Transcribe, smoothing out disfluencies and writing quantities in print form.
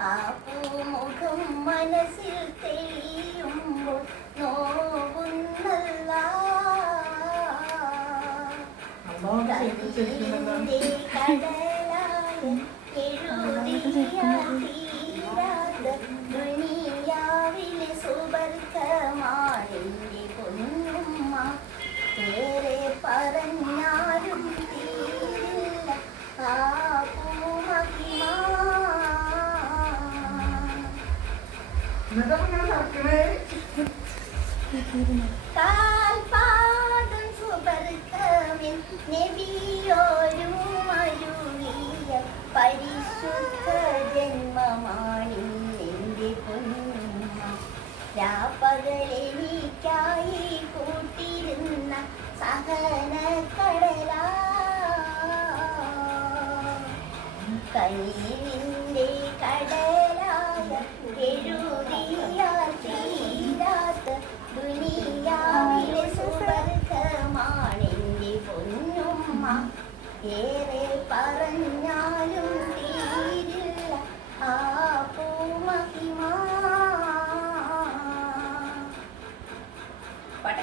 ആ പൂമുഖം മനസ്സിൽ തെളിയുമ്പോൾ നോവുന്നല്ല കടലായ എഴുതിയാൽ തീരാത്ത ദുനിയാവിലെ സുബർക്കമാണെന്റെ പൊന്നുമ്മ ഏറെ പറഞ്ഞാലും തീരില്ല ആ പൂമഹിമ കാൽപാദം സുബർക്കമിൽ നബിയോരും അരുളിയ പരിശുദ്ധ ജന്മമാണിന്റെ പൊന്നുമ്മ രാപ്പകലെനിക്കായി കൂട്ടിരുന്ന സഹന കടലാ കണ്ണീരിന്റെ കടലായ എഴുതിയാൽ തീരാത്ത ദുനിയാവിലെ സുബർക്കമാണെന്റെ പൊന്നുമ്മ ഏറെ പറ